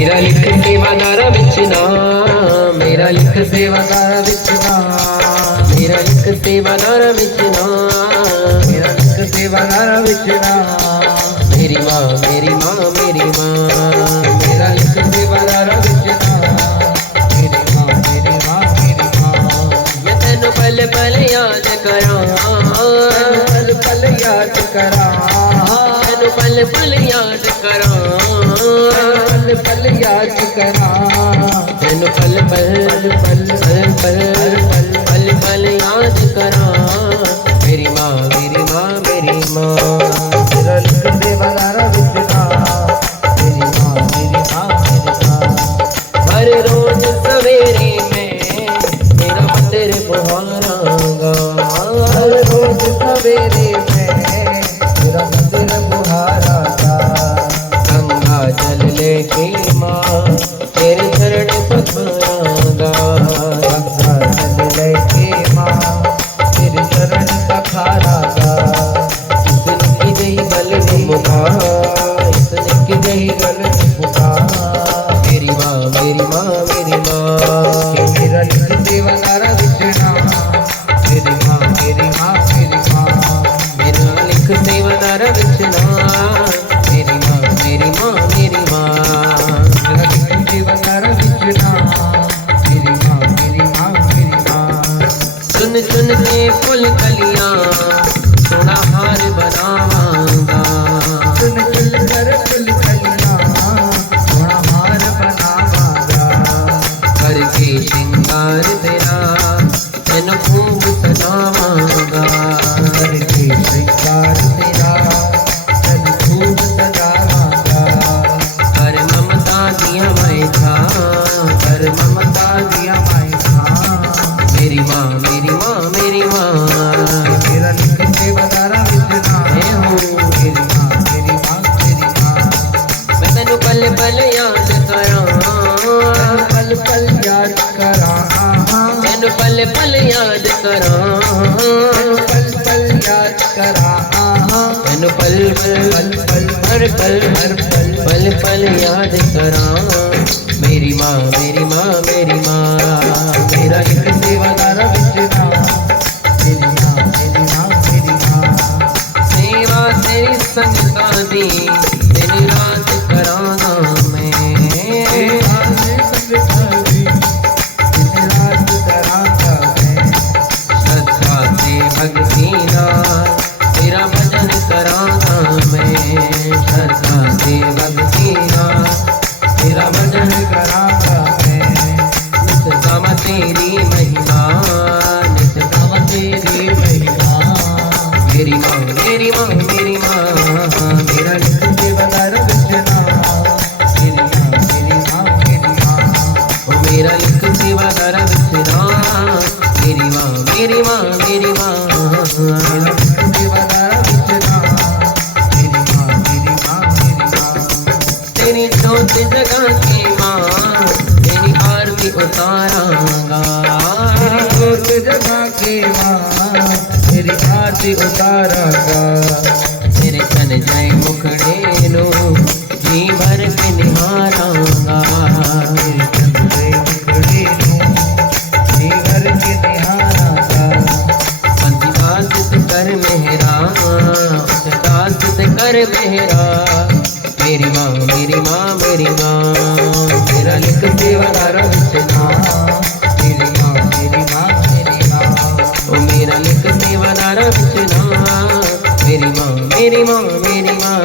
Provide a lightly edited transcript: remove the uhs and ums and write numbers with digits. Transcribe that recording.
मेरा लिख सेवादार विच नाम, मेरा लिख सेवादार विच नाम, मेरा लिख सेवादार विच नाम, मेरा लिख सेवादार विच नाम। मेरी माँ मेरी माँ मेरी माँ, मेरा लिख सेवादार विच नाम, मेरी माँ मेरी माँ मेरी माँ। मैं तेनू पल पल याद करां, पल पल याद करां, तेनू पल पल याद करां, पल पल याद करां, तेनू पल पल पल पल पल पल पल याद करां। मेरी माँ मेरी माँ मेरी माँ, मेरा लिख सेवादार विच नाम, मेरी माँ मेरी माँ मेरी माँ। हर रोज सवेरे मैं तेरा मंदिर बुहारांगा, हर रोज सवेरे मैं तेरा मंदिर बुहारांगा। गंगा जल लेके माँ तेरे चरण पखारांगा, गंगा जल लेके माँ तेरे चरण पखारांगा। इसने की जही गल मुका, इसने की जही गल मुका। मेरी माँ मेरी माँ मेरी माँ, मेरा लिख सेवादार विच नाम, मेरी माँ मेरी माँ मेरी माँ, मेरा लिख सेवादार विच नाम, मेरी माँ मेरी माँ मेरी माँ, मेरा लिख सेवादार विच नाम, मेरी माँ मेरी माँ मेरी माँ। सुन सुन के फूल कलियां सोना हार बनावांगा, सुन सुन कर फूल कलियां सोना हार बनावांगा। करके श्रृंगार तेरा तेनू खूब सजावांगा, करके श्रृंगार तेरा तेनू खूब सजावांगा। कर ममता दिया मैं था, कर ममता दिया मैं था। मेरी माँ मेरी माँ मेरी माँ, मेरा लिख सेवादार विच नाम, मेरी माँ मेरी माँ मेरी माँ। मैं तेनू पल पल याद करां, पल पल याद करां, तेनू पल पल याद करां, पल पल याद करां, तेनू पल पल पल हर पल हर पल पल पल याद करां। मेरी माँ मेरी माँ मेरी माँ, मेरा लिख सेवादार विच नाम, मेरी माँ मेरी माँ मेरी माँ। सेवा तेरी संगतां दी दिन रात करांगा मैं, सेवा तेरी संगतां दी दिन रात करांगा मैं। श्रद्धा से भक्ति नाल तेरा भजन करांगा मैं, श्रद्धा से भक्ति नाल तेरा भजन करांगा मैं। नित गावा तेरी महिमा, नित गावा तेरी महिमा। मेरी माँ मेरी माँ मेरी माँ, मेरा लिख सेवादार विच नाम, मेरी माँ मेरी माँ मेरी माँ। ओ मेरा लिख सेवादार विच नाम, मेरी माँ मेरी माँ मेरी माँ, मेरा लिख सेवादार विच नाम, मेरी माँ मेरी माँ मेरी माँ। तेरी जोत जगा के माँ तेरी आरती उतारांगा, तेरी जोत जगा के माँ तेरी आरती उतारांगा। तेरे तन जय मुखड़े नो जी भर के निहारांगा, तेरे तन जय मुखड़े नो जी भर के निहारांगा। दासित कर मेहरा, दासित कर मेहरा। मेरी माँ मेरी माँ मेरी माँ, मेरा लिख सेवादार विच नाम, मेरी माँ मेरी माँ मेरी माँ। ओ मेरा लिख सेवादार विच नाम, मेरी माँ मेरी माँ मेरी माँ।